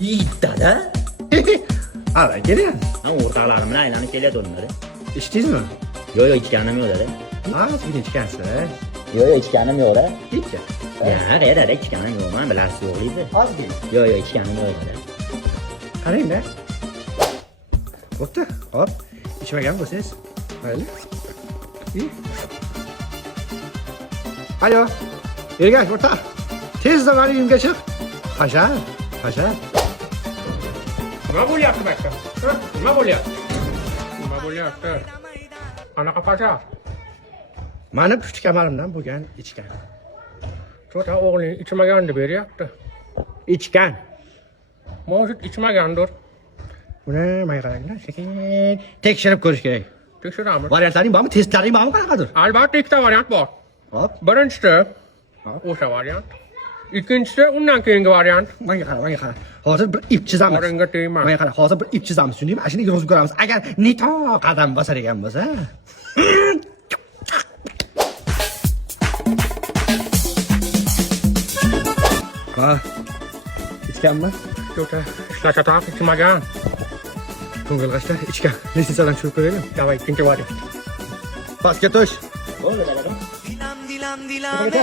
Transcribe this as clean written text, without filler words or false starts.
Yigitda-da. Ara keling. Ha, o'rtoqlarim bilan aylanib kelayotgandim. İçtizmi? Yo'q, ichganim yo'q-da. Ha, siz içkansiz. Yo'q, ichganim yo'q-da. İçki. Ya, qayerda ichganim yo'q, men bilasiz yo'qlaydi. Ozgina. Yo'q, ichganim yo'q-da. Qarang da. Bo'pti. Hop. İchmagan bo'lsangiz. Mayli. Alo. Ergash o'rtoq. Tezda meni uyimga chiq. Hashar. Nima bo'lyapti maktab? Nima bo'lyapti? Nima bo'lyapti? Qanaqa pasha? Mani pushti kamarimdan bo'lgan ichgan. Cho'ta o'g'ling ichmagan deb beryapti. İchgan. Mo'jud ichmagandir. Buni men qaranglar, sekin tekshirib ko'rish kerak. Tekshiramiz. Variantlaring bormi? Testlaring bormi qanaqadir? Albatta ikkita variant bor. Hop. Birinchisi o'sha variant. Ikkinchisi undan keyingi variant. Menga qara. Hozir bir ip chizamiz. Qoringa tegma. Menga qara, hozir bir ip chizamiz, tushundingmi? Ashuni yozib ko'ramiz. Agar neto qadam bosar ekan bo'lsa, ha. Ichganmi? Cho'ta ishlashatoq ichmagan. Ko'ngil g'ashlar ichgan. Litsenziyani tushirib ko'raylik. Davay ikkinchi variant. Pastga tush. Bo'ldi, dadam. Dilame.